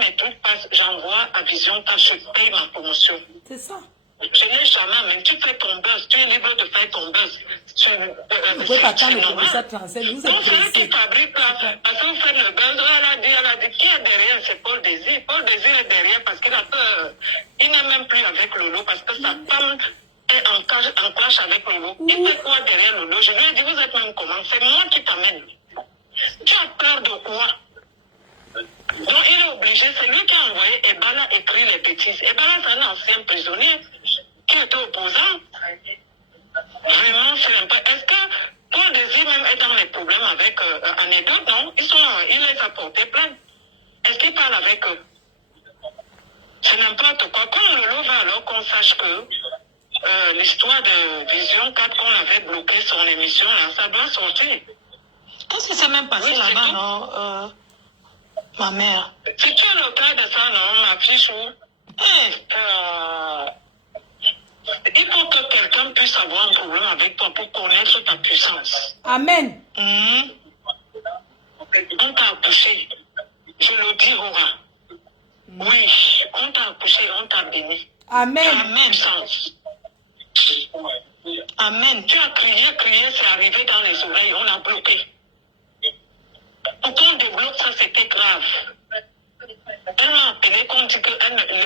mes trucs passent, j'envoie à Vision quand je paye ma promotion. C'est ça. Je n'ai jamais, même tu fais ton buzz, tu es libre de faire ton buzz. Vous pouvez pas attendre le commissaire Transel, vous êtes donc, celui pressé. qui fabrique là, parce que vous faites le buzz, elle a dit, qui est derrière, c'est Paul Désir. Paul Désir est derrière parce qu'il a peur. Il n'est même plus avec Lolo parce que sa femme est en clash avec Lolo. Il fait quoi derrière Lolo? Je lui ai dit, vous êtes même comment? C'est moi qui t'amène. Tu as peur de quoi? Donc il est obligé, c'est lui qui a envoyé Ebala écrire les bêtises. Ebala, c'est un ancien prisonnier qui était opposant. Vraiment, c'est un peu. Est-ce que Paul Désir même est dans les problèmes avec Anecdote? Non, il les a portés plainte. Est-ce qu'il parle avec eux? C'est n'importe quoi. Quand Lolo va alors qu'on sache que l'histoire de Vision 4, qu'on avait bloqué son émission, là, ça doit sortir. Qu'est-ce qui s'est même passé là-bas, non ma mère. Si tu es l'auteur de ça, non, ma fiche, il faut que quelqu'un puisse avoir un problème avec toi pour connaître ta puissance. Amen. On t'a accouché. Je le dis, Aura. Oui, on t'a accouché, on t'a béni. Amen. Amen. Amen. Tu as crié, c'est arrivé dans les oreilles, on l'a bloqué. Pour qu'on débloque ça, c'était grave. Elle m'a appelé qu'on dit que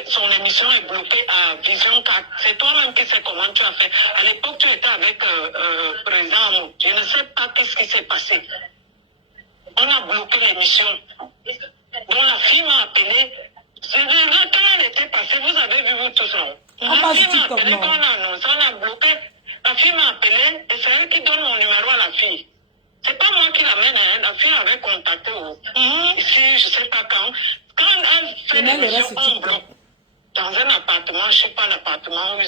son émission est bloquée à Vision 4. C'est toi-même qui sais comment tu as fait. À l'époque, tu étais avec président Amou. Je ne sais pas qu'est-ce qui s'est passé. On a bloqué l'émission. Donc la fille m'a appelé. Quand elle était passée, vous avez vu vous tous, non? La fille m'a appelé, quand on a annoncé, on a bloqué. La fille m'a appelé et c'est elle qui donne mon numéro à la fille. C'est pas moi qui l'amène, hein. La fille avait contacté ici, je sais pas quand. Quand elle fait l'émission, on bloque. Dans un appartement, je sais pas l'appartement où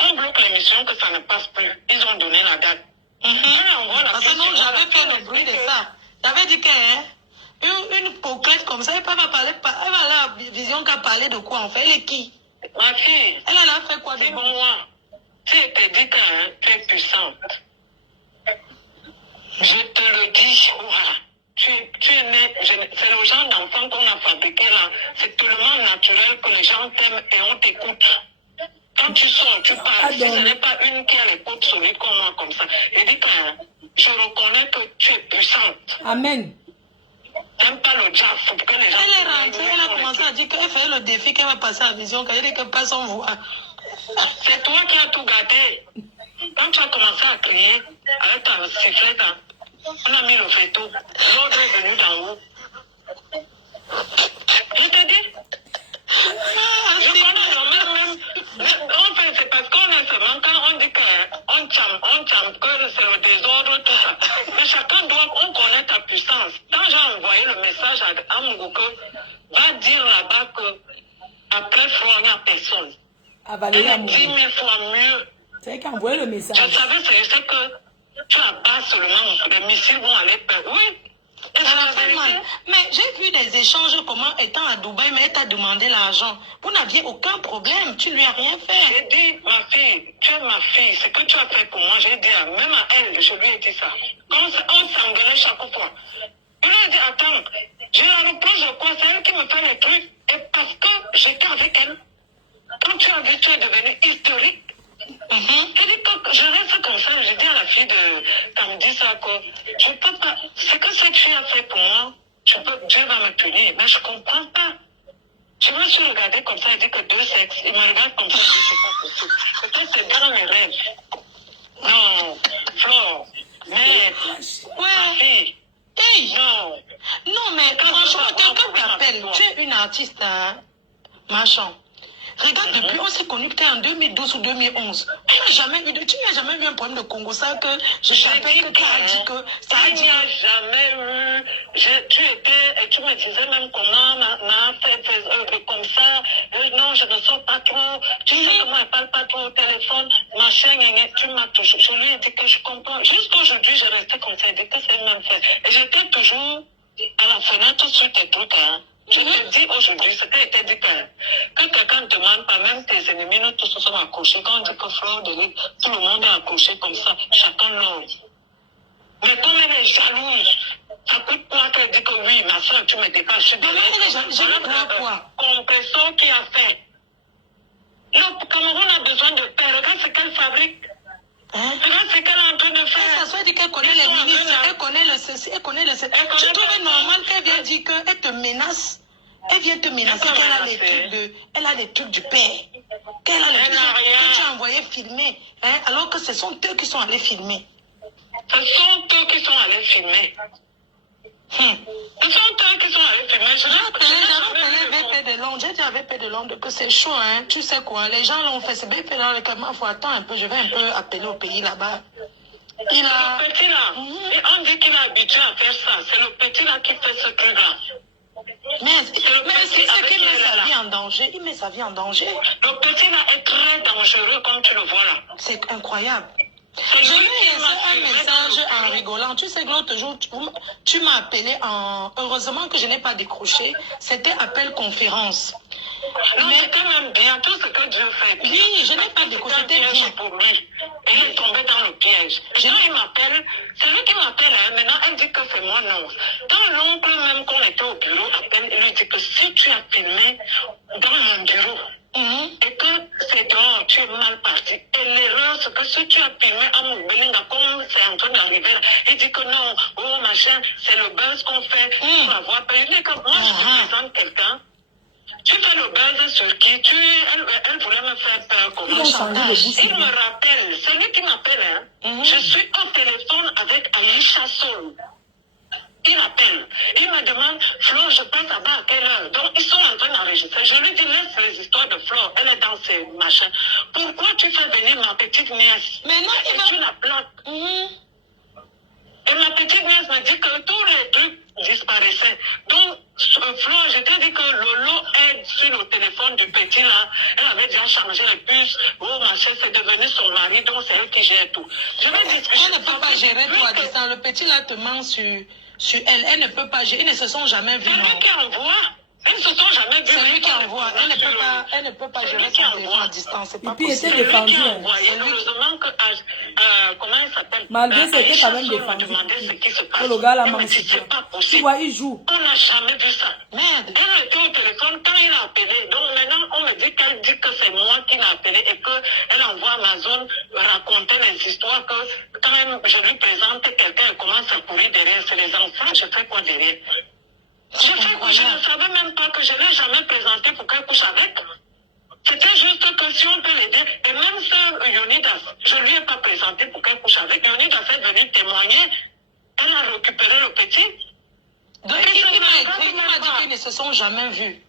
on bloque l'émission que ça ne passe plus. Ils ont donné la date. Parce que non, j'avais fait le bruit de ça. J'avais dit qu'une coquette comme ça, elle va parler, elle va aller à Vision qu'a parlé de quoi en fait? Elle est qui? Ma fille. Elle a fait quoi de bon? Moi, tu te dis que tu es puissante. Je te le dis, voilà. Tu es né, c'est le genre d'enfant qu'on a fabriqué là. C'est tellement naturel que les gens t'aiment et on t'écoute. Quand tu sors, tu parles. Si ce n'est pas une qui a les côtes solides comme moi, comme ça. Je dis que je reconnais que tu es puissante. Amen. T'aimes pas le diable, faut que les gens... Elle est rentrée, elle a commencé à dire qu'elle fait le défi qu'elle va passer à la Vision, qu'elle dit que personne voit. C'est toi qui as tout gâté. Quand tu as commencé à crier avec ta sifflette, on a mis le veto. L'ordre est venu d'en haut. Je te dis. Je connais même. En fait, c'est parce qu'on est seulement quand on dit qu'on tient, que c'est le désordre, tout ça. Mais chacun doit, on connaît ta puissance. Quand j'ai envoyé le message à Mougoukeu, va dire là-bas que après Front, il n'y a personne. Elle a 10 000 fois mieux. C'est elle qui a envoyé le message. Je savais, c'est que tu as pas seulement, les missiles vont aller perdre. Oui. Mais j'ai vu des échanges, comment étant à Dubaï, mais elle t'a demandé l'argent. Vous n'aviez aucun problème, tu lui as rien fait. J'ai dit, ma fille, tu es ma fille, ce que tu as fait pour moi, j'ai dit, même à elle, je lui ai dit ça. On s'engueulait chaque fois. Je lui ai dit, attends, j'ai la reproche de quoi? C'est elle qui me fait les trucs. Et parce que j'étais avec elle, quand tu as vu, tu es devenu historique. Je dis que je reste comme ça, je dis à la fille quand me dit ça, que je peux pas, ce que cette fille a fait pour moi, Dieu va me punir, mais je comprends pas. Je me suis regardée comme ça, elle dit que 2 sexes, il me regarde comme ça, je dis c'est pas possible. Peut-être c'est dans mes rêves. Non, Flore, mais, ma fille, non. Non, mais franchement, quelqu'un t'appelle, tu es une artiste, hein, machin. Regarde, depuis on s'est connus peut-être en 2012 ou 2011. Tu n'as jamais eu un problème de Congo, ça que je t'appelle que tu as dit que ça a dit. Il n'y a jamais eu. Tu me disais même comment on a fait des œuvres comme ça. Non, je ne sors pas trop. Tu sais que moi, je ne parle pas trop au téléphone. Machin, tu m'as toujours. Je lui ai dit que je comprends. Jusqu'aujourd'hui, je restais comme ça. Je dis que c'est le même fait. Et j'étais toujours à la fenêtre sur tes trucs, hein. Je te dis aujourd'hui, ce qui a été dit que quelqu'un ne demande pas, même tes ennemis, nous tous sommes accrochés. Quand on dit que Flore de Lys, tout le monde est accroché comme ça, chacun l'autre. Mais comme elle est jalouse, Ça coûte quoi qu'elle dit que oui, ma soeur, tu me dégages, je suis derrière. Compresseur qui a fait. Le Cameroun a besoin de paix. Regarde ce qu'elle fabrique. Regarde ce qu'elle est en train de faire. Ça soit dit qu'elle connaît les ministres, elle connaît le ceci, elle connaît le ceci. Tu trouves normal qu'elle vienne dire qu'elle te menace? Elle vient te menacer qu'elle a les trucs du père. Qu'elle a les trucs que tu as envoyé filmer. Hein, alors que ce sont eux qui sont allés filmer. Ce sont eux qui sont allés filmer. Ce sont eux qui sont allés filmer. J'avais appelé VP de Londres. J'ai dit à VP de Londres que c'est chaud, hein. Tu sais quoi, les gens l'ont fait. C'est VP de Londres. Il faut attendre un peu. Je vais un peu appeler au pays là-bas. Il a... Le petit là, et on dit qu'il est habitué à faire ça. C'est le petit là qui fait ce truc-là. Mais c'est ce qui met sa vie en danger. Il met sa vie en danger. Le petit là est très dangereux comme tu le vois là. C'est incroyable. Je lui ai laissé un message en rigolant. Tu sais que l'autre jour, tu m'as appelé en... Heureusement que je n'ai pas décroché. C'était appel conférence. Non, mais c'était même bien tout ce que Dieu fait. Oui, je n'ai pas décroché. C'était bien. Pour lui. Et il est tombé dans le piège. Et quand il m'appelle, c'est lui qui m'appelle. Hein. Maintenant, elle dit que c'est moi, non. Quand l'oncle, même qu'on était au bureau, appelle, il lui dit que si tu as filmé dans mon bureau, et que c'est toi, tu es mal parti. Et l'erreur, c'est que si tu as filmé à Moubelinga, comme c'est en train d'arriver, il dit que non, oh machin, c'est le buzz qu'on fait pour avoir payé. Il dit que moi, je présente quelqu'un. Tu fais le buzz sur qui elle voulait me faire peur comme un chantage. Il me rappelle, c'est lui qui m'appelle. Hein. Je suis au téléphone avec Aïcha Soul. Il m'appelle. Il me demande, Flo, je passe là-bas à quelle heure? Donc, ils sont en train d'enregistrer. Je lui dis, laisse les histoires de Flo. Elle est dans ces machins. Pourquoi tu fais venir ma petite nièce? Mais non, et tu la plaques. Et ma petite nièce me dit que tous les trucs disparaissaient. Donc, Flo, je t'ai dit que Lolo est sur le téléphone du petit là. Elle avait déjà changé les puces. Oh, machin, c'est devenu son mari, donc c'est elle qui gère tout. Je vais discuter. Elle ne peut pas gérer tout à distance. Le petit là te ment sur elle. Elle ne peut pas gérer. Ils ne se sont jamais vus. C'est lui qui envoie. Ils ne se sont jamais vus. C'est lui qui envoie. Elle ne peut pas gérer son téléphone à distance. C'est pas possible. Et puis, il était défendu. Heureusement que, comment il s'appelle? Malgré c'était quand même défendu. Oh, le gars là, tu vois, il joue. On n'a jamais vu ça. Merde. Elle était au téléphone quand il a appelé. Donc maintenant, on me dit qu'elle dit que c'est moi qui l'ai appelé et qu'elle envoie Amazon raconter les histoires que quand même je lui présente quelqu'un, elle commence à courir derrière. C'est les enfants, je fais quoi derrière? Je ne savais même pas que je ne l'ai jamais présenté pour qu'elle couche avec. C'était juste que si on peut l'aider. Et même ce Yonidas, je ne lui ai pas présenté pour qu'elle couche avec. Yonidas est venu témoigner. Elle a récupéré le petit. Donc, il m'a écrit, il m'a dit qu'ils ne se sont jamais vus.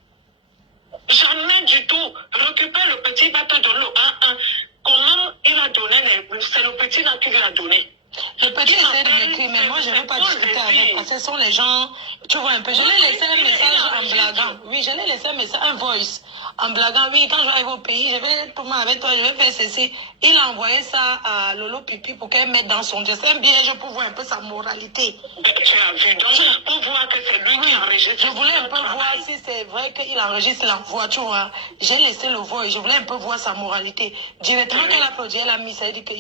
Jamais du tout. Récupère le petit, va te donner le 1-1. Comment il a donné c'est le petit là qui lui a donné. Le petit essaie de m'écrire, mais moi je ne veux pas discuter avec parce que ce sont les gens, tu vois un peu. Je l'ai laissé un message en blaguant. Oui, je l'ai laissé un message, un voice en blaguant. Oui, quand je vais arriver au pays, je vais tourner avec toi, je vais faire ceci. Il a envoyé ça à Lolo Pipi pour qu'elle mette dans son Dieu. C'est un piège pour voir un peu sa moralité. Tu as vu, donc pour voir que c'est lui qui enregistre. Je voulais un peu voir si c'est vrai qu'il enregistre l'envoi, tu vois. J'ai laissé le voix et je voulais un peu voir sa moralité. Directement qu'elle a produit, elle a mis ça, elle dit que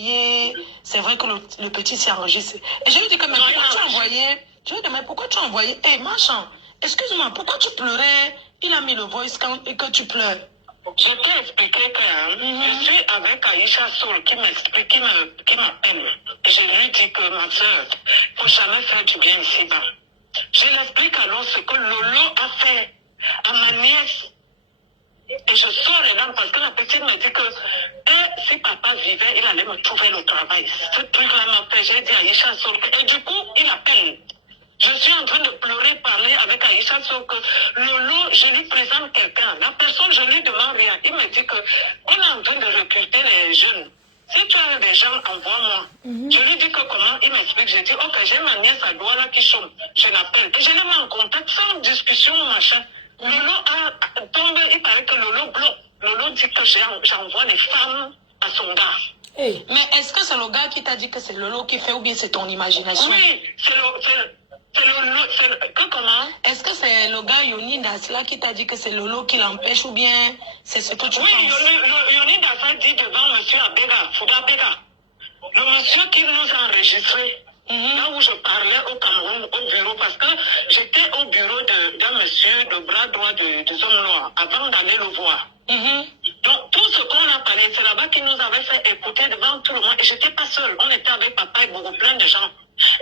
c'est vrai que le petit s'est enregistré. Et je lui ai dit que mais pourquoi tu as envoyé, je lui ai dit mais pourquoi tu as envoyé, machin, excuse-moi, pourquoi tu pleurais? Il a mis le voice quand et que tu pleures. Je t'ai expliqué que je suis avec Aïcha Soul qui m'explique, qui m'appelle. Et je lui dis que ma soeur, il ne faut jamais faire du bien ici-bas. Je l'explique alors ce que Lolo a fait à ma nièce. Et je sors les larmes parce que la petite me dit que si papa vivait, il allait me trouver le travail. Ce truc-là m'a fait, j'ai dit à Aïcha Soul. Et du coup, il appelle. Je suis en train de pleurer, parler avec Aïcha Soul que Lolo, je lui présente quelqu'un. La personne, je lui demande rien. Il me dit qu'on est en train de recruter les jeunes. Si tu as des gens, envoie-moi. Je lui dis que comment, il m'explique. Je dis, ok, j'ai ma nièce à Douala qui chôme. Je l'appelle. Et je l'ai mis en contact sans discussion, machin. Lolo a tombé, il paraît que Lolo bloque. Lolo dit que j'envoie les femmes à son gars. Hey. Mais est-ce que c'est le gars qui t'a dit que c'est Lolo qui fait ou bien c'est ton imagination? Oui, c'est comment? Est-ce que c'est le gars Yonidas là qui t'a dit que c'est Lolo qui l'empêche ou bien c'est ce que tu penses? Oui, Yonidas a dit devant M. Abega, Fouda Abega, le monsieur qui nous a enregistrés, là où je parlais au Cameroun, au bureau, parce que j'étais au bureau d'un monsieur, le bras droit des hommes noirs, avant d'aller le voir. Donc, tout ce qu'on a parlé, c'est là-bas qu'il nous avait fait écouter devant tout le monde. Et je n'étais pas seule. On était avec papa et beaucoup, plein de gens.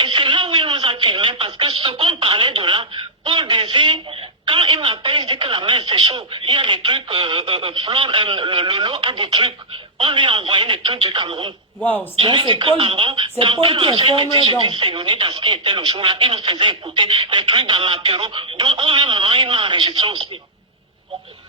Et c'est là où il nous a filmé, parce que ce qu'on parlait de là, Paul Désir, quand il m'appelle, il dit que la main c'est chaud. Il y a des trucs, le lot a des trucs. On lui a envoyé des trucs du Cameroun. Waouh, c'est Paul qui informe donc. C'est Yonidas qui était le jour là, il nous faisait écouter les trucs dans ma bureau. Donc au même moment, il m'a enregistré aussi.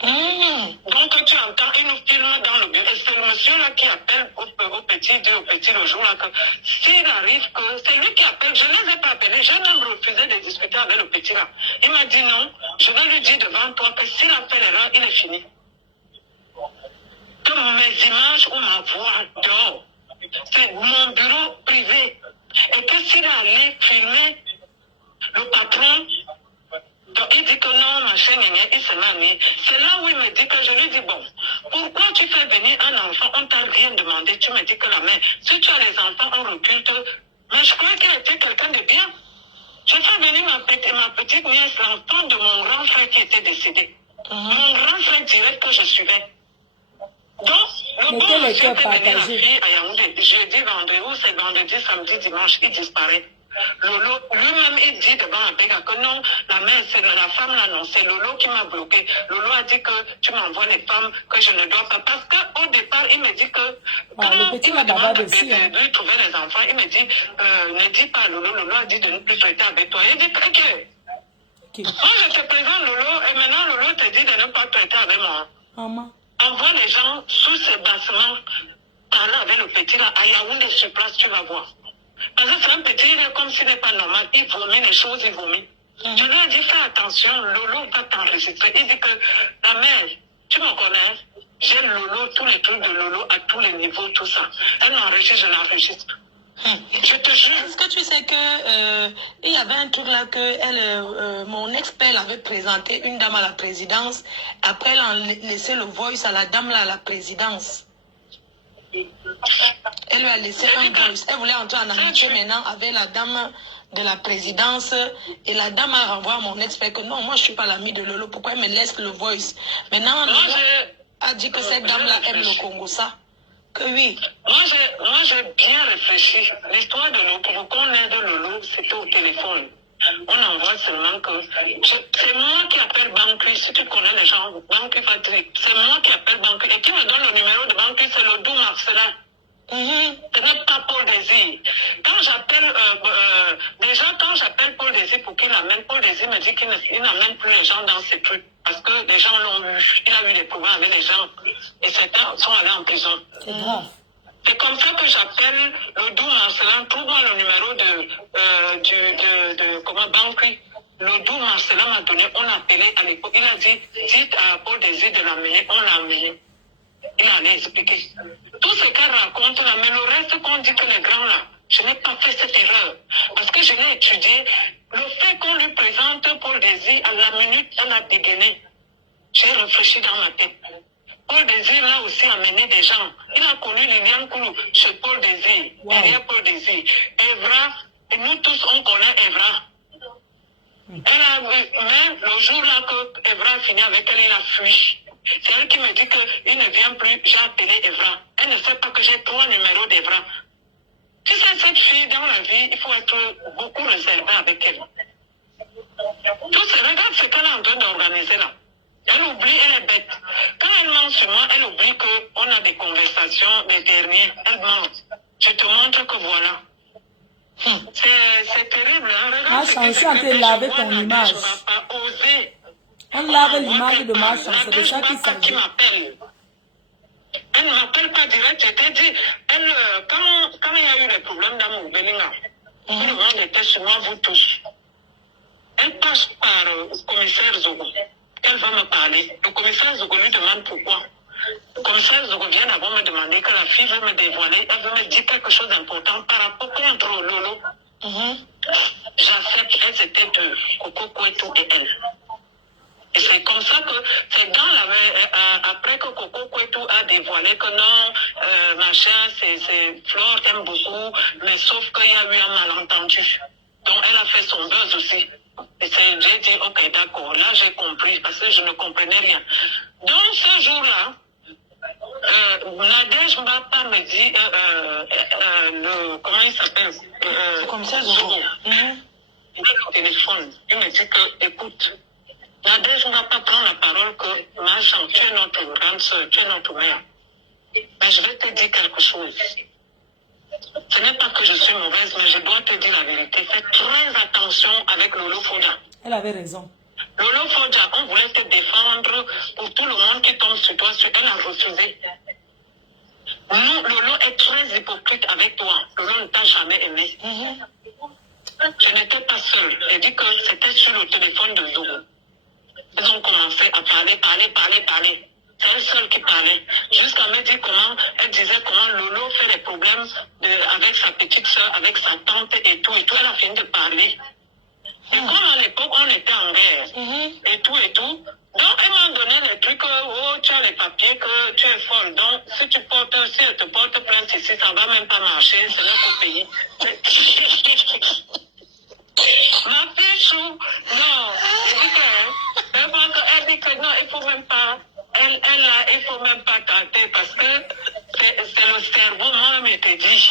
Donc tu entends, il nous filme dans le bureau. Et c'est le monsieur là qui appelle au petit le jour là que s'il arrive que c'est lui qui appelle, je ne les ai pas appelés, j'ai même refusé de discuter avec le petit là. Il m'a dit non, je vais lui dire devant toi que s'il a fait l'erreur, il est fini. Que mes images ou ma voix dehors, c'est mon bureau privé. Et que s'il allait filmer le patron, donc il dit que non, ma chaîne, il s'est mis. C'est là où il me dit que je lui dis, bon, pourquoi tu fais venir un enfant, on t'a rien demandé, tu me dis que la mère, si tu as les enfants, on recule. Mais je crois qu'il était quelqu'un de bien. Je fais venir ma petite nièce, l'enfant de mon grand frère qui était décédé. Mon grand frère dirait que je suivais. Donc, le bon monsieur fait venir la fille à Yaoundé, jeudi, vendredi, ou c'est vendredi, samedi, dimanche, il disparaît. Lolo, lui-même, il dit devant Abega que non, la mère, c'est la femme là, non, c'est Lolo qui m'a bloqué. Lolo a dit que tu m'envoies les femmes, que je ne dois pas. Parce qu'au départ, il me dit que quand il me demande de lui trouver les enfants, il me dit, ne dis pas Lolo. Lolo a dit de ne plus traiter avec toi. Il dit, ok. Moi, je te présente Lolo, et maintenant Lolo te dit de ne pas traiter avec moi. Envoie les gens sous ces bassements, parler avec le petit là, à Yaoundé sur place, tu vas voir. Parce que c'est un petit, il est comme s'il n'est pas normal. Il vomit les choses, il vomit. Je lui ai dit, fais attention, Lolo va t'enregistrer. Il dit que, la mère, tu me connais, j'ai Lolo, tous les trucs de Lolo à tous les niveaux, tout ça. Elle m'enregistre, je l'enregistre. Je te jure. Est-ce que tu sais que il y avait un truc là que mon ex-père avait présenté une dame à la présidence. Après, elle a laissé le voice à la dame là à la présidence. Elle lui a laissé un voice. Elle voulait entrer en amitié maintenant avec la dame de la présidence. Et la dame a renvoyé à mon ex-père que non, moi je suis pas l'amie de Lolo. Pourquoi elle me laisse le voice? Maintenant, Lolo a dit que cette dame-là aime le Congo, ça. Que oui. Moi, j'ai bien réfléchi. L'histoire de Lolo, pour qu'on ait de Lolo, c'était au téléphone. On envoie seulement que... C'est moi qui appelle Banqui. Si tu connais les gens, Banqui Patrick. C'est moi qui appelle Banqui. Et qui me donne le numéro de Banqui, c'est le Doux Marcelin. Ce n'est pas Paul Désir. Quand j'appelle... déjà, quand j'appelle Paul Désir pour qu'il l'amène, Paul Désir me dit qu'il n'amène plus les gens dans ses trucs. Parce que les gens l'ont eu. Il a eu des problèmes avec les gens. Et certains sont allés en prison. C'est grave. C'est comme ça que j'appelle le Doux Marcelin. Trouve-moi le numéro de comment Banqui. Le Doux Marcelin m'a donné, on l'a appelé à l'époque. Il a dit, dites à Paul Désir de l'amener, on l'a amené. Il allait expliquer. Tout ce qu'elle raconte là, mais le reste qu'on dit que les grands là, je n'ai pas fait cette erreur. Parce que je l'ai étudié. Le fait qu'on lui présente Paul Désir, à la minute, elle a dégainé. J'ai réfléchi dans ma tête. Paul Désir l'a aussi amené des gens. Il a connu Liliane Koulou chez Paul Désir. Derrière Paul Désir. Evra, et nous tous on connaît Evra. Mais le jour là que Evra a fini avec elle, elle a fui. C'est elle qui me dit qu'il ne vient plus, j'ai appelé Evra. Elle ne sait pas que j'ai 3 numéros d'Evra. Tu sais, cette fille dans la vie, il faut être beaucoup réservé avec elle. Regarde ce qu'elle est en train d'organiser là. Elle oublie, elle est bête. Quand elle ment sur moi, elle oublie qu'on a des conversations, des derniers. Elle ment. Je te montre que voilà. C'est terrible. Hein? Regarde je suis en train de laver ton image. Je ne vais pas oser. On lave l'image de ma chance, c'est de ça qu'il s'agit. Elle ne m'appelle pas direct, je t'ai dit. Elle, quand il y a eu les problèmes dans mon Bélinga, tout le monde était sur moi, vous tous. Elle passe par le commissaire Zogo. Elle va me parler. Le commissaire Zogo lui demande pourquoi. Le commissaire Zogo vient d'abord me demander que la fille veut me dévoiler, elle veut me dire quelque chose d'important par rapport contre Lolo. J'accepte, elles étaient deux, Coco Kouetou et elle. Et c'est comme ça que, c'est dans après que Coco Kouetou a dévoilé que non, machin, c'est Flore t'aime beaucoup, mais mais sauf qu'il y a eu un malentendu. Donc, elle a fait son buzz aussi. Et j'ai dit, ok, d'accord, là j'ai compris, parce que je ne comprenais rien. Donc, ce jour-là, Nadège Mbapa me dit, comment il s'appelle Comme ça, Zogo. Il est au téléphone. Il me dit que, écoute, Nadège Mbapa prend la parole que, Machan, tu es notre grande soeur, tu es notre mère. Mais je vais te dire quelque chose. Ce n'est pas que je suis mauvaise, mais je dois te dire la vérité. Fais très attention avec Lolo Foda. Elle avait raison. Lolo Foda, on voulait te défendre pour tout le monde qui tombe sur toi. Elle a refusé. Nous, Lolo est très hypocrite avec toi. Lolo ne t'a jamais aimé. Je n'étais pas seule. J'ai dit que c'était sur le téléphone de Zogo. Ils ont commencé à parler. C'est elle seule qui parlait. Jusqu'à me dire comment, elle disait comment Lolo fait des problèmes avec sa petite soeur, avec sa tante et tout. Elle a fini de parler. Et comme à l'époque, on était en guerre, et tout. Donc, elle m'a donné les trucs, oh, tu as les papiers, que tu es folle. Donc, si elle te porte plainte ici, ça va même pas marcher, c'est notre pays. Ma fille chou, non, elle dit que non, il faut même pas, il faut même pas tenter parce que c'est le cerveau, moi-même, je te dis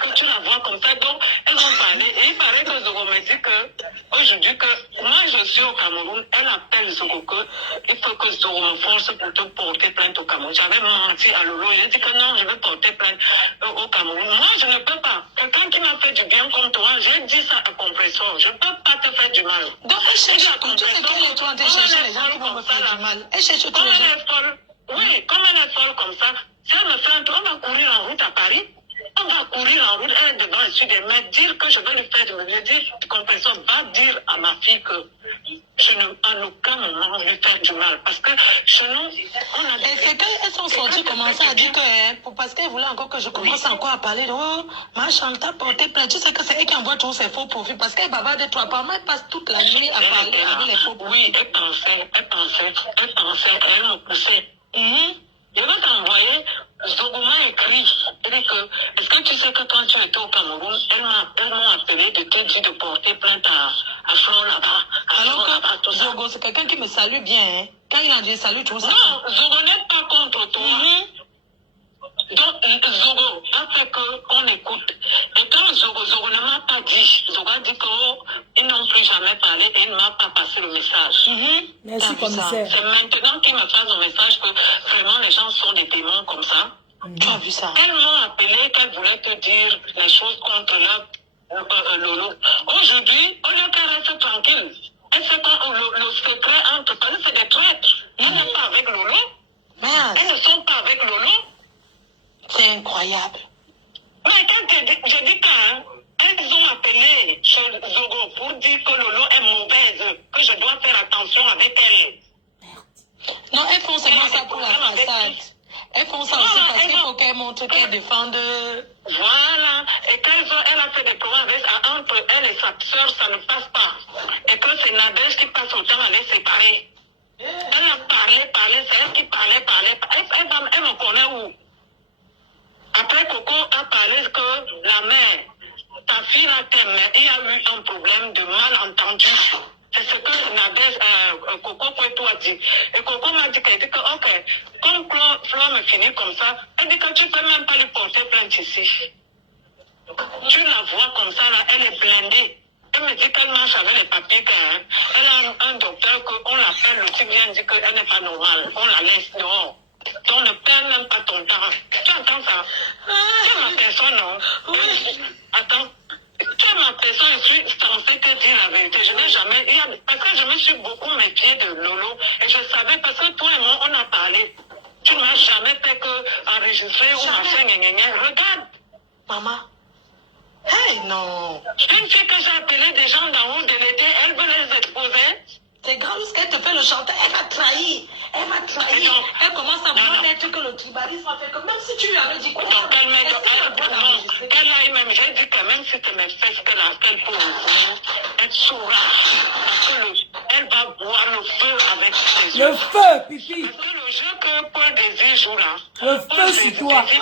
que tu la vois comme ça. Donc, elles vont parler. Et il paraît que Zogo me dit que, aujourd'hui, que moi, je suis au Cameroun, elle appelle Zogo que il faut que Zogo me force pour te porter plainte au Cameroun. J'avais menti à Lolo. J'ai dit que non, je vais porter plainte au Cameroun. Moi, je ne peux pas. Quelqu'un qui m'a fait du bien comme toi, j'ai dit ça à compresseur. Je ne peux pas te faire du mal. Donc, elle cherche à compresseur. Elle cherche les gens qui vont me faire du mal. Elle cherche tous les gens. Oui, comme elle est folle comme ça, si elle me fait un tour, on va courir en route à Paris. On va courir en route, elle est devant le sud, mais dire que je vais lui faire du mal. Je dis, compresseur, va dire à ma fille que je ne, en aucun moment, lui faire du mal. Parce que chez nous, on a des... Et c'est qu'elles sont sorties commencer à dire que, parce qu'elles voulaient encore que je commence encore à parler de, oh, ma Chantal porté plainte. Tu sais que c'est elle qui envoie tous ses faux profils, parce qu'elle bavarde de toi. Apparemment, elle passe toute la nuit à parler avec les faux profils. Oui, elle pensait, elle me poussait. Je vais t'envoyer, Zogo m'a écrit, elle dit que, est-ce que tu sais que quand tu étais au Cameroun, elles m'ont appelé de te dire de porter plainte à Flore là-bas. Alors que Zogo, c'est quelqu'un qui me salue bien, hein. Quand il a dit salut, tout ça. Non, Zogo n'est pas contre toi. Donc, Zogo a fait qu'on écoute. Et quand Zogo ne m'a pas dit, Zogo a dit qu'ils n'ont plus jamais parlé et il ne m'a pas passé le message. Merci, commissaire. C'est maintenant qu'il me passe un message que vraiment les gens sont des démons comme ça. Tu as vu ça? Elles m'ont appelé qu'elles voulaient te dire les choses contre Lolo. Aujourd'hui, on lieu qu'elle reste tranquille. Elle sait quand le secret entre, parce que c'est des traîtres. Elles ne sont pas avec Lolo. Merde. Elles ne sont pas avec Lolo. C'est incroyable. Mais quand je dis qu'elles ont appelé chez Zogo pour dire que Lolo est mauvaise, que je dois faire attention avec elle. Non, elles font seulement ça pour la façade. Elles font ça aussi parce qu'il faut qu'elles montrent qu'elles défendent. Voilà. Et quand elle a fait des problèmes entre elle et sa soeur, ça ne passe pas. Et que c'est Nadège qui passe autant à les séparer. Elle a parlé, c'est elle qui parlait. Elle me connaît où? Après, Coco a parlé que la mère, ta fille a t'aimé, il y a eu un problème de malentendu. C'est ce que Nadège, Coco Poitou a dit. Et Coco m'a dit qu'elle dit que, ok, comme Flore me finit comme ça, elle dit que tu ne peux même pas lui porter plainte ici. Tu la vois comme ça, là, elle est blindée. Elle me dit qu'elle marche avec les papiers, qu'elle a un docteur qu'on l'appelle, le type vient dire qu'elle n'est pas normale. On la laisse dehors. Donc ne perds même pas ton temps. Tu entends ça? Tu es ma personne, non? Attends. Tu es ma personne, je suis censée te dire la vérité. Je n'ai jamais... Parce que je me suis beaucoup méfiée de Lolo. Et je savais, parce que toi et moi, on a parlé. Tu ne m'as jamais fait que enregistrer ou machin, regarde. Maman. Hey, non. Une fille que j'ai appelé des gens d'en haut de l'été, elle veut les exposer. C'est grave ce qu'elle te fait le chanteur. Elle m'a trahi. Elle commence à vouloir n'être que le tribalisme a fait comme même si tu lui avais dit quoi. Donc qu'elle aille même, j'ai dit que même si tu me fais ce qu'elle peut elle saura. Parce qu'elle va boire le feu avec ses yeux. feu, Pipi. Parce que le jeu que Paul Désir joue là. Le feu sur toi. Ils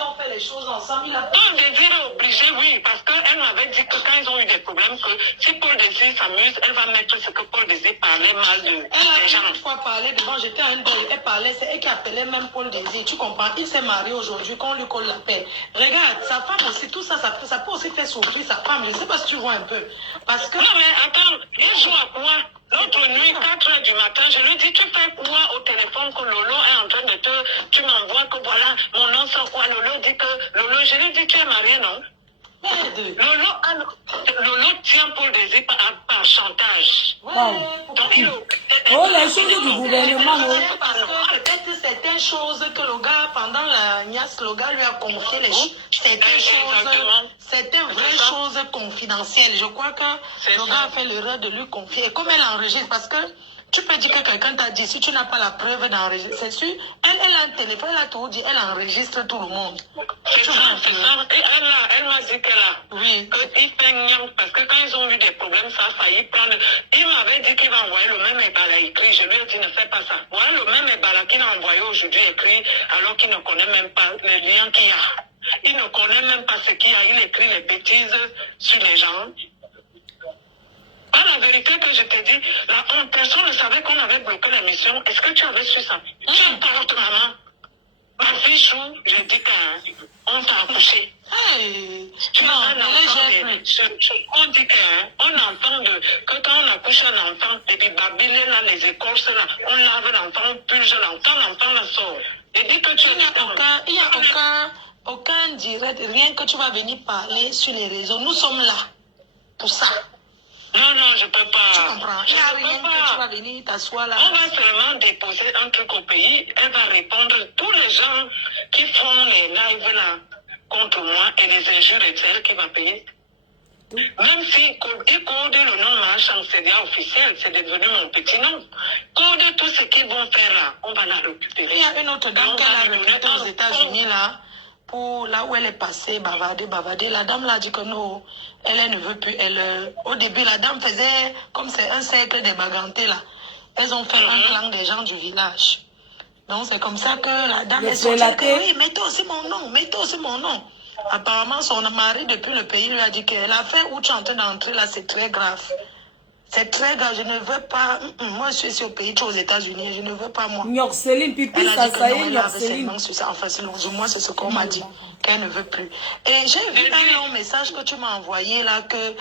ont fait les choses ensemble. Paul Désir est obligé, oui, parce qu'elle m'avait dit que quand ils ont eu des problèmes, que si Paul Désir s'amuse, elle va mettre ce que Paul Désir parlait mal de des gens. Elle a une fois parlé devant, j'étais à un deuil, elle parlait, c'est elle qui appelait même Paul Désir, tu comprends? Il s'est marié aujourd'hui, qu'on lui colle la paix. Regarde, sa femme aussi, tout ça, ça peut aussi faire souffrir sa femme, je ne sais pas si tu vois un peu. Parce que... Non mais attends, il joue à quoi? L'autre nuit, 4h du matin, je lui dis, tu fais quoi au téléphone que Lolo est en train de tu m'envoies que voilà, mon nom sans quoi, Lolo dit que, Lolo, je lui dis, tu es marié, non? Lolo tient Paul Désir par chantage. Donc, les choses du gouvernement. Parce que peut-être certaines choses que le gars, pendant la niasse, le gars lui a confié certaines vraies choses confidentielles. Je crois que le gars a fait l'erreur de lui confier. Et comme elle enregistre, parce que tu peux dire que quelqu'un t'a dit, si tu n'as pas la preuve d'enregistrer, c'est sûr, elle a un téléphone, elle a tout dit, elle enregistre tout le monde. C'est ça. Et elle m'a dit que là, oui. qu'il fait niam, parce que quand ils ont eu des problèmes, ça a failli prendre. Il m'avait dit qu'il va envoyer le même ébala écrit. Je lui ai dit, ne fais pas ça. Voilà le même ébala qu'il a envoyé aujourd'hui écrit, alors qu'il ne connaît même pas les liens qu'il y a. Il ne connaît même pas ce qu'il y a. Il écrit les bêtises sur les gens. Pas la vérité que je t'ai dit, la honte, personne ne savait qu'on avait bloqué la mission. Est-ce que tu avais su ça? Tu importes, maman. Ma fille joue, je dis qu'on t'a accouché. Hey. Tu as un enfant, on dit qu'on entend que quand on accouche un enfant, et puis babine là, les écorces là, on lave l'enfant, on purge l'enfant, l'enfant la sort. Et dit que tu il n'y a aucun direct, rien que tu vas venir parler sur les réseaux. Nous sommes là pour ça. Non, non, je ne peux pas. Tu comprends? Il n'y a rien que tu vas venir t'asseoir là. On va seulement déposer un truc au pays. Elle va répondre tous les gens qui font les lives là contre moi et les injures et celles qui va payer. Même si code le nom marche en CDA officiel, c'est devenu mon petit nom. Code tout ce qu'ils vont faire là, on va la récupérer. Il y a une autre dame qu'elle a recrutée aux États-Unis là. Pour là où elle est passée, bavarder. La dame l'a dit que non, elle ne veut plus. Au début, la dame faisait comme c'est un cercle des bagantés là. Elles ont fait un clan des gens du village. Donc c'est comme ça que la dame est sortie. Oui, mettez aussi mon nom. Apparemment, son mari depuis le pays lui a dit que l'affaire où tu es en train d'entrer là, c'est très grave. C'est très grave, je ne veux pas. Moi, je suis ici au pays, tu es aux États-Unis, je ne veux pas, moi. Nyorceline, Pipi, ça y est, Nyorceline. Enfin, du moins, c'est ce qu'on m'a dit, qu'elle ne veut plus. Et j'ai vu un long message que tu m'as envoyé là, que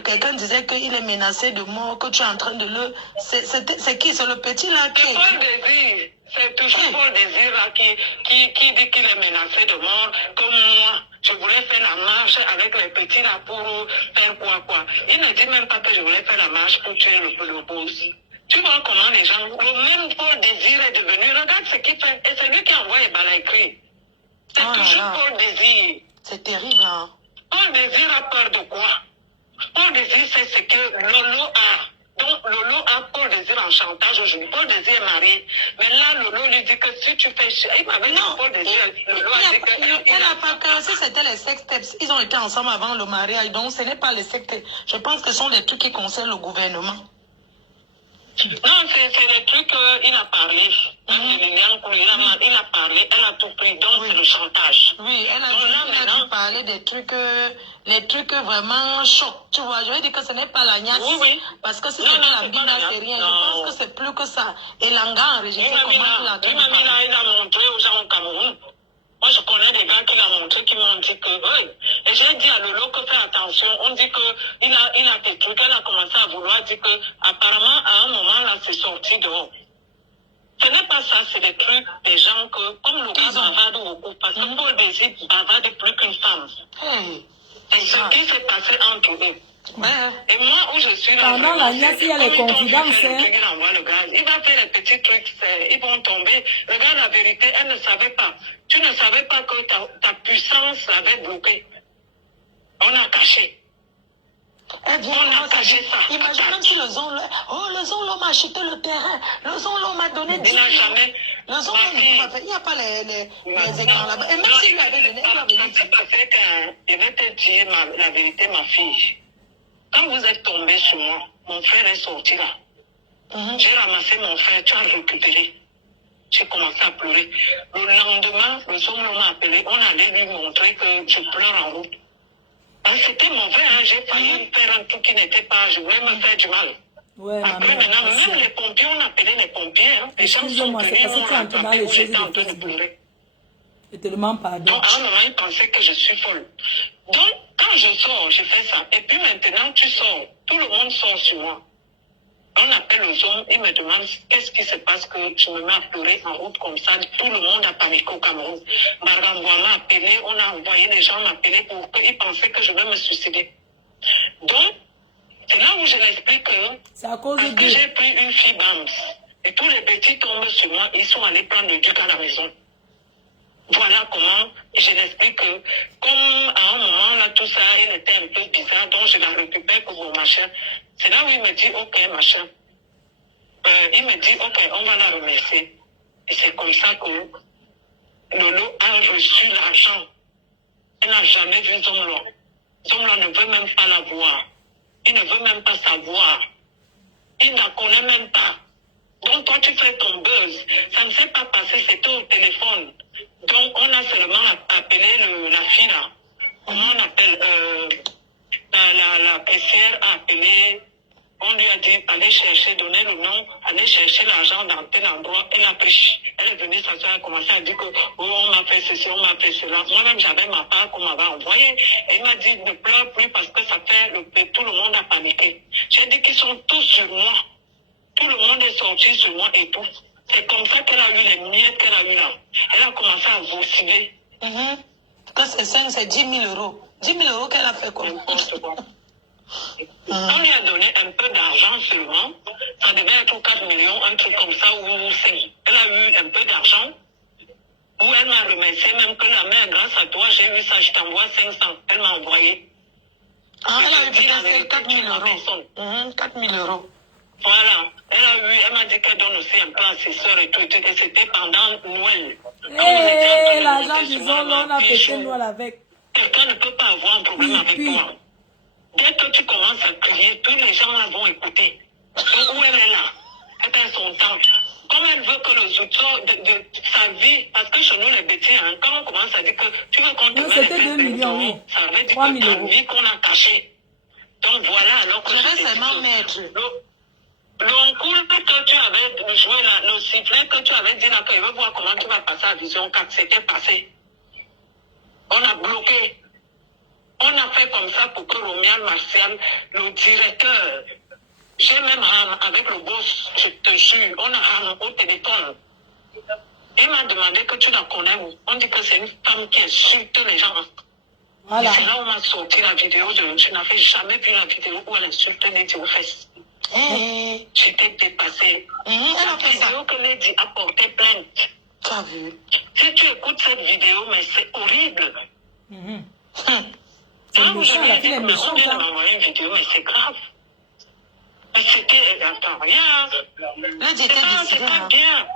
quelqu'un disait qu'il est menacé de mort, que tu es en train de le. C'est qui? C'est le petit là qui. C'est toujours Paul Désir là qui dit qu'il est menacé de mort, comme moi. Je voulais faire la marche avec les petits là pour faire quoi. Il ne dit même pas que je voulais faire la marche pour tuer le boss. Tu vois comment les gens, le même Paul Désir est devenu, regarde ce qu'il fait, et c'est lui qui envoie les balles écrits. C'est toujours Paul Désir. C'est terrible, hein. Paul Désir a peur de quoi? Paul Désir, c'est ce que Lolo a. Donc, Lolo a Paul Désir en chantage aujourd'hui. Paul Désir est marié. Mais là, Lolo lui dit que si tu fais... Il m'avait dit Paul Désir. Lolo a dit que... Elle n'a pas peur. Si c'était les sextapes, ils ont été ensemble avant le mariage. Donc, ce n'est pas les sextapes. Je pense que ce sont des trucs qui concernent le gouvernement. Non, c'est les trucs qu'il a parlé. Il a parlé, elle a tout pris. Donc, c'est le chantage. Oui, elle a parlé des trucs... les trucs vraiment chocs, tu vois. Je vais dire que ce n'est pas la niasse. Oui. Parce que si c'était la bina, c'est rien. Je pense que c'est plus que ça. Et Langa a enregistré comment il a tout parlé. Il a montré aux gens au Cameroun. Moi, je connais des gars qui l'ont montré, qui m'ont dit que... Oui. Et j'ai dit à Lolo que fais attention. On dit qu'il a des trucs. Elle a commencé à vouloir dire que apparemment, à un moment, là, c'est sorti dehors. Ce n'est pas ça, c'est des trucs des gens que... Comme le gars bavarde beaucoup. Parce que Paul Désir bavarde plus qu'une femme. C'est ce qui s'est passé entre eux. Et moi, où je suis là... Pendant la niasse, il y a les confidences. Il va faire les petits trucs, ils vont tomber. Regarde la vérité, elle ne savait pas. Tu ne savais pas que ta puissance avait bloqué. On a caché. On a caché ça. Imagine même si le Zonlo m'a acheté le terrain. Le Zonlo m'a donné 10 millions. Jamais. Le Zonlo ne peut pas faire. Il n'y a pas les écrans là-bas. Et même s'il lui avait donné, il va venir dire. Je vais te dire la vérité, ma fille. Quand vous êtes tombé sur moi, mon frère est sorti là. J'ai ramassé mon frère, tu as récupéré. J'ai commencé à pleurer. Le lendemain, le soir, on m'a appelé, on allait lui montrer que je pleure en route. C'était mauvais, hein? J'ai failli faire un truc qui n'était pas, je voulais me faire du mal. Ouais, après, maintenant, même les pompiers, on appelait les pompiers. Hein? Les gens sont venus, c'est parce que tu es dans les choses j'étais en train de pleurer. Et tellement pardon. Donc, à un moment, ils pensaient que je suis folle. Donc, quand je sors, je fais ça. Et puis maintenant, tu sors. Tout le monde sort sur moi. On appelle aux hommes, ils me demandent qu'est-ce qui se passe que tu me mets à pleurer en route comme ça. Tout le monde a paniqué au Cameroun. Marambois m'a appelé, on a envoyé les gens m'appeler pour qu'ils pensaient que je vais me suicider. Donc, c'est là où je l'explique que, c'est à cause parce que j'ai pris une fille BAMS. Et tous les petits tombent sur moi, ils sont allés prendre le duc à la maison. Voilà comment je l'explique que, comme à un moment là, tout ça, il était un peu bizarre, donc je la récupère pour mon machin. C'est là où il me dit, ok, machin. Il me dit, ok, on va la remercier. Et c'est comme ça que Lolo a reçu l'argent. Elle n'a jamais vu Zomlo. Zomlo ne veut même pas la voir. Il ne veut même pas savoir. Il ne la connaît même pas. Donc, toi, tu fais ton buzz. Ça ne s'est pas passé, c'était au téléphone. Donc, on a seulement appelé la fille là. Comment on appelle la caissière a appelé. On lui a dit, allez chercher, donner le nom, allez chercher l'argent dans tel endroit. Elle a pris. Elle est venue s'asseoir, elle a commencé à dire que, oh, on m'a fait ceci, on m'a fait cela. Moi-même, j'avais ma part qu'on m'avait envoyée. Et il m'a dit, ne pleure plus parce que ça fait, tout le monde a paniqué. J'ai dit qu'ils sont tous sur moi. Tout le monde est sorti sur moi et tout. C'est comme ça qu'elle a eu les miettes qu'elle a eu là. Elle a commencé à vociler. Quand c'est 5, c'est 10 000 euros. 10 000 euros qu'elle a fait quoi? On lui a donné un peu d'argent seulement. Ça devait être 4 millions, un truc comme ça, ou 5. Elle a eu un peu d'argent. Où elle m'a remercié même que la mère, grâce à toi, j'ai eu ça, je t'envoie 500. Elle m'a envoyé. Ah, elle a eu peut-être 4 000 euros. 4 000 euros. Voilà. Elle m'a dit qu'elle donne aussi un peu à ses soeurs et tout. Et c'était pendant Noël. L'argent, disons, là, on a fêté Noël avec. Quelqu'un ne peut pas avoir un problème avec toi. Dès que tu commences à crier, tous les gens là vont écouter. Donc, où elle est là? Elle a son temps. Comme elle veut que le soutien de sa vie, parce que chez nous, les bêtises, hein, quand on commence à dire que tu veux qu'on te mette c'était 2 millions, oui. Ça veut dire que ta vie qu'on a cachée. Donc voilà, alors que je vais seulement mettre. Le cours que tu avais joué là, le sifflet que tu avais dit là, qu'il veut voir comment tu vas passer à Vision 4, c'était passé. On a bloqué. On a fait comme ça pour que Romial Martial, le directeur, j'ai même ram avec le boss, je te jure, on a ram au téléphone. Il m'a demandé que tu la connais où. On dit que c'est une femme qui insulte les gens. Voilà. C'est là où on m'a sorti la vidéo de... Je n'avais jamais vu la vidéo où elle insulte Lady aux fesses. J'étais dépassée. La vidéo que Lady a porté plainte. Tu as vu? Si tu écoutes cette vidéo, mais c'est horrible. C'est méchant, la fille est méchante. On m'a envoyé une vidéo, mais c'est grave. Mais c'était... Attends, rien. Lady était décidée. C'est pas bien.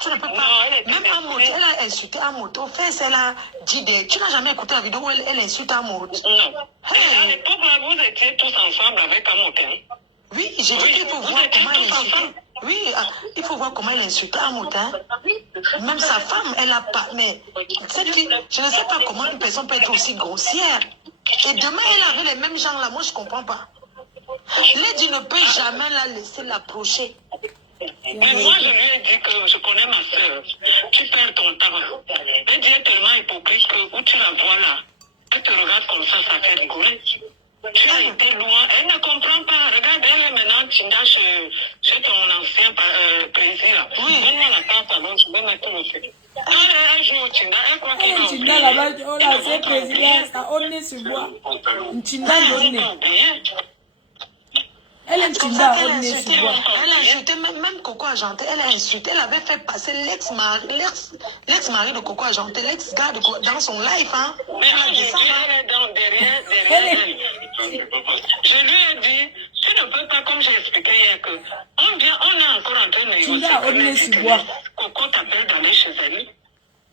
Tu ne peux pas. Même Amout, elle a insulté Amout. Au fait, elle a dit des... Tu n'as jamais écouté la vidéo où elle insulte Amout? Non. À l'époque, là, vous étiez tous ensemble avec Amout. Hein? Oui, j'ai dit qu'il faut voir comment elle insulte. Oui, il faut voir comment elle insulte Amout. Hein? Même sa femme, elle a pas... Mais cette fille, je ne sais pas comment une personne peut être aussi grossière. Et demain, elle avait les mêmes gens là. Moi, je ne comprends pas. Lady ne peut jamais la laisser l'approcher. Mais moi, je lui ai dit que je connais ma soeur. Tu perds ton temps. Lady est tellement hypocrite que où tu la vois là, elle te regarde comme ça fait rigoler. Tu as été loin. Elle ne comprend pas. Regarde, elle est maintenant Tinda chez ton ancien président. Oui. Donne-moi la carte alors, je vais mettre le fait. Elle joue au Tinda. Elle croit qu'il va oublier. Tinda là-bas, oh là, c'est président, ça on est sur bois. Tinda donne. Elle est Tinda, on est sur bois. Elle a insulté, même Coco Argenté, elle a insulté, elle avait fait passer l'ex-mari de Coco Argenté, l'ex-gars dans son live, hein. Mais elle est derrière elle. Je lui ai dit, tu ne peux pas, comme j'ai expliqué hier, que on est encore en train de négocier. Coco t'appelle d'aller chez elle.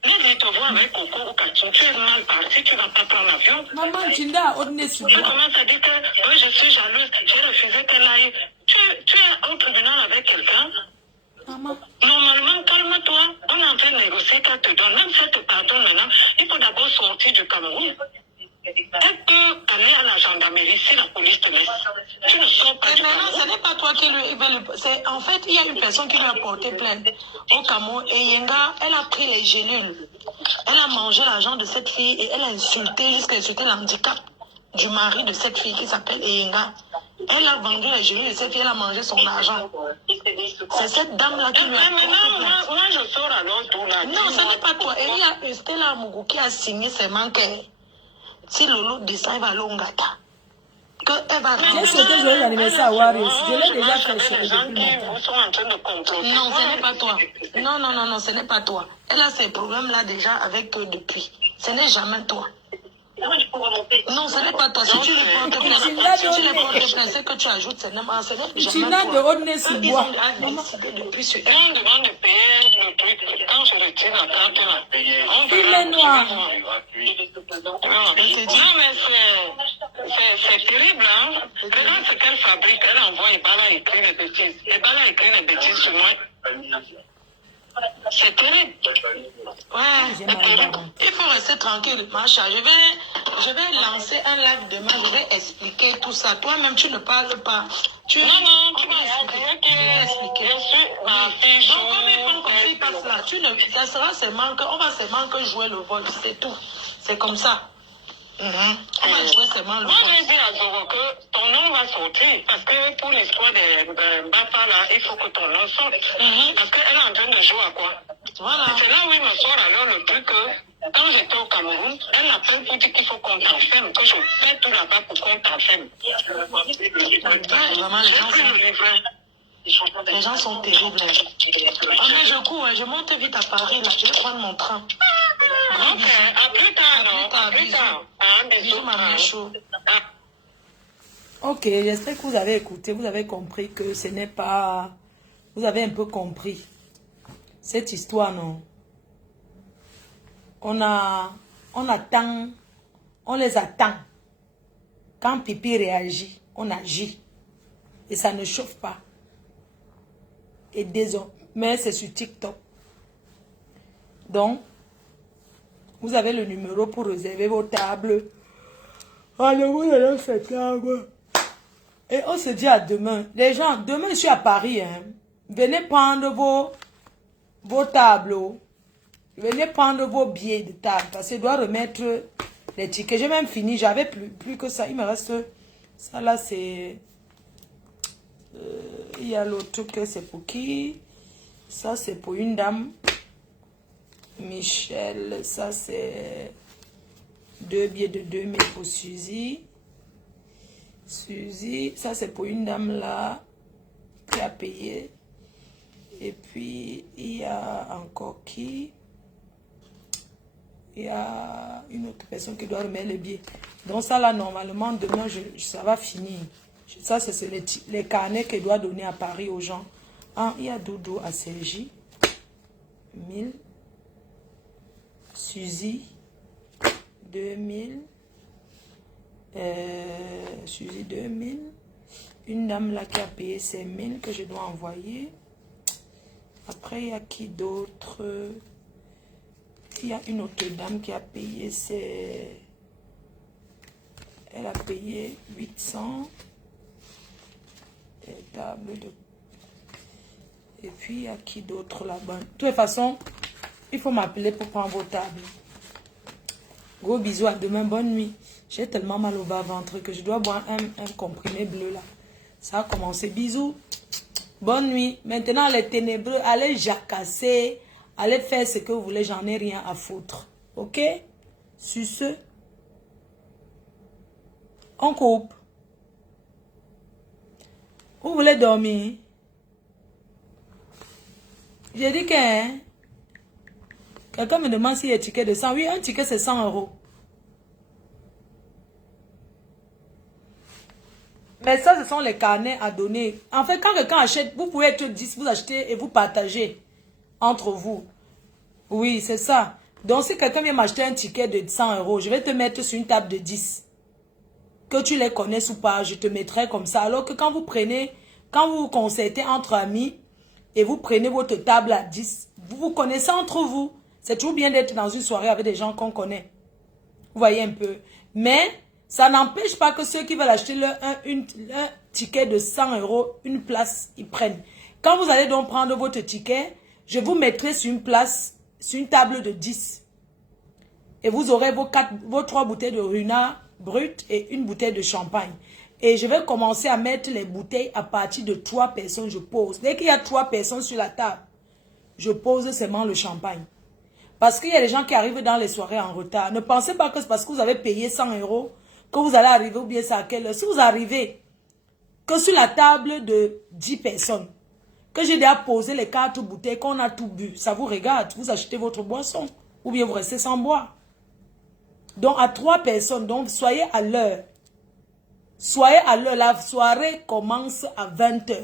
Là, je te vois avec Coco ou Katou, tu es mal parti, tu ne vas pas prendre l'avion. Maman, Tinda, on est sur bois. Elle commence à dire que je suis jalouse, j'ai refusé qu'elle aille. Tu es au tribunal avec quelqu'un, Maman. Normalement, calme-toi. On est en train de négocier qu'elle te donne. Même si elle te pardonne maintenant, il faut d'abord sortir du Cameroun. Elle peut aller à la gendarmerie si la police te laisse. Tu ne sors pas Et du maintenant, Cameroun. ce n'est pas toi qui lui... En fait, il y a une personne qui lui a porté plainte au Cameroun. Et Yenga, elle a pris les gélules. Elle a mangé l'argent de cette fille et elle a insulté, jusqu'à insulter l'handicap du mari de cette fille qui s'appelle Yenga. Elle a vendu les gélules de cette fille, elle a mangé son argent. C'est cette dame-là qui lui a porté plainte. Moi, je sors alors tout là. Non, ce n'est pas toi. Et il y a Stella Mougou qui a signé ses manquets. Si Lolo descend, il va aller au Ngata. J'ai souhaité joyeux anniversaire à Warriors. Je l'ai déjà fait chérie depuis longtemps. Non, ce n'est pas toi. Non, ce n'est pas toi. Elle a ces problèmes-là déjà avec eux depuis. Ce n'est jamais toi. Non, ce n'est pas toi. Si tu les portes plainte, c'est que tu ajoutes, ce n'est jamais Tu n'as de haut nez sous bois. On demande de payer le truc. Quand je retire la carte, là, on Il est noir. Non, mais c'est terrible, hein. Regarde ce qu'elle fabrique. Elle envoie Ebala écrire les bêtises. Ebala écrit les bêtises sur moi. C'est terrible. Ouais, c'est terrible. Il faut rester tranquille, Macha. Je vais lancer un live demain. Je vais expliquer tout ça. Toi-même, tu ne parles pas. Non, tu vas expliquer. Donc, comme il faut qu'on s'y passe là, ça sera seulement que, on va seulement que jouer le vol, c'est tout. C'est comme ça. On va jouer seulement le vol. Moi, j'ai dit à Zoro que ton nom va sortir. Parce que pour l'histoire de Bapa, là, il faut que ton nom sorte. Parce qu'elle est en train de jouer à quoi? Voilà. C'est là où il me sort alors le truc que quand j'étais au Cameroun, elle m'appelle pour dire qu'il faut qu'on t'enferme, que je fais tout là-bas pour qu'on t'enferme. Vraiment, les gens sont terribles. Oh, mais je cours, je monte vite à Paris, là. Je vais prendre mon train. Ok, à plus tard, non? À plus tard. Bisous, ma chaud. Ok, j'espère que vous avez écouté, vous avez compris que ce n'est pas... Vous avez un peu compris cette histoire, non? On attend, on les attend. Quand Pipi réagit, on agit. Et ça ne chauffe pas. Et désormais, c'est sur TikTok. Donc, vous avez le numéro pour réserver vos tables. Allez-vous dans cette table. Et on se dit à demain. Les gens, demain je suis à Paris. Hein. Venez prendre vos tableaux. Venez prendre vos billets de table. Parce que je dois remettre les tickets. J'ai même fini. J'avais plus que ça. Il me reste... Ça là, c'est... il y a l'autre que c'est pour qui? Ça, c'est pour une dame. Michel. Ça, c'est 2 billets de 2000 pour Suzy. Suzy. Ça, c'est pour une dame là qui a payé. Et puis, il y a encore qui? Il y a une autre personne qui doit remettre les billets. Donc ça là, normalement, demain, ça va finir. Ça, c'est les carnets qu'elle doit donner à Paris aux gens. Ah, il y a Doudou à Sergi. 1000. Suzy. 2000. Suzy 2000. Une dame là qui a payé ses 1000 que je dois envoyer. Après, il y a qui d'autre? Il y a une autre dame qui a payé ses... Elle a payé 800. Et table de... Et puis, il y a qui d'autre là-bas? De toute façon, il faut m'appeler pour prendre vos tables. Gros bisous, à demain, bonne nuit. J'ai tellement mal au bas-ventre que je dois boire un comprimé bleu là. Ça a commencé. Bisous. Bonne nuit. Maintenant, les ténébreux, allez jacasser. Allez faire ce que vous voulez. J'en ai rien à foutre. Ok? Sur ce, on coupe. Vous voulez dormir? J'ai dit que... Hein, quelqu'un me demande s'il y a un ticket de 100. Oui, un ticket, c'est 100 €. Mais ça, ce sont les carnets à donner. En fait, quand quelqu'un achète, vous pouvez être 10, vous achetez et vous partagez entre vous. Oui, c'est ça. Donc, si quelqu'un vient m'acheter un ticket de 100 €, je vais te mettre sur une table de 10. Que tu les connaisses ou pas, je te mettrai comme ça. Alors que quand vous prenez, quand vous vous concertez entre amis, et vous prenez votre table à 10. Vous vous connaissez entre vous. C'est toujours bien d'être dans une soirée avec des gens qu'on connaît. Vous voyez un peu. Mais ça n'empêche pas que ceux qui veulent acheter leur ticket de 100 €, une place, ils prennent. Quand vous allez donc prendre votre ticket, je vous mettrai sur une place, sur une table de 10. Et vous aurez vos 3 bouteilles de Ruinart brut et une bouteille de champagne. Et je vais commencer à mettre les bouteilles à partir de 3 personnes, je pose. Dès qu'il y a 3 personnes sur la table, je pose seulement le champagne. Parce qu'il y a des gens qui arrivent dans les soirées en retard. Ne pensez pas que c'est parce que vous avez payé 100 € que vous allez arriver ou bien c'est à quelle heure. Si vous arrivez que sur la table de 10 personnes, que j'ai déjà posé les 4 bouteilles, qu'on a tout bu, ça vous regarde, vous achetez votre boisson ou bien vous restez sans boire. Donc à 3 personnes, donc soyez à l'heure. Soyez à l'heure, la soirée commence à 20 h.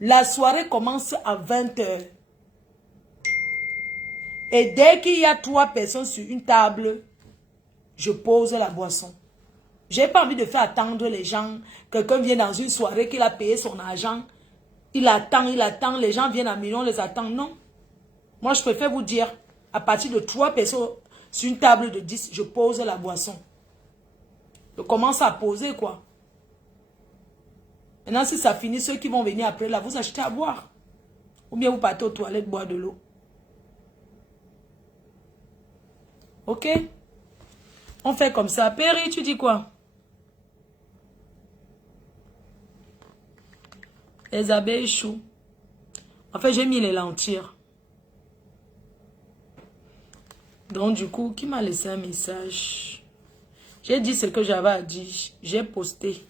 La soirée commence à 20 h. Et dès qu'il y a 3 personnes sur une table, je pose la boisson. J'ai pas envie de faire attendre les gens. Quelqu'un vient dans une soirée qu'il a payé son argent. Il attend. Les gens viennent à millions, les attendent. Non. Moi, je préfère vous dire, à partir de 3 personnes sur une table de 10, je pose la boisson. Je commence à poser, quoi. Maintenant, si ça finit, ceux qui vont venir après, là, vous achetez à boire. Ou bien vous partez aux toilettes boire de l'eau. Ok? On fait comme ça. Péri, tu dis quoi? Les abeilles chouent. En fait, j'ai mis les lentilles. Donc, du coup, qui m'a laissé un message? J'ai dit ce que j'avais à dire. J'ai posté.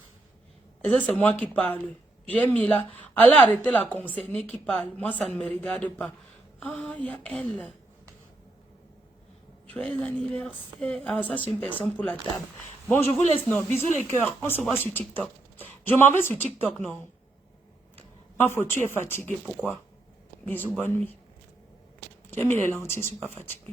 Et ça, c'est moi qui parle. J'ai mis là. Allez arrêter la concernée qui parle. Moi, ça ne me regarde pas. Ah, il y a elle. Joyeux anniversaire. Ah, ça, c'est une personne pour la table. Bon, je vous laisse, non. Bisous les cœurs. On se voit sur TikTok. Je m'en vais sur TikTok, non. Ma faute, tu es fatiguée. Pourquoi? Bisous, bonne nuit. J'ai mis les lentilles, je ne suis pas fatiguée.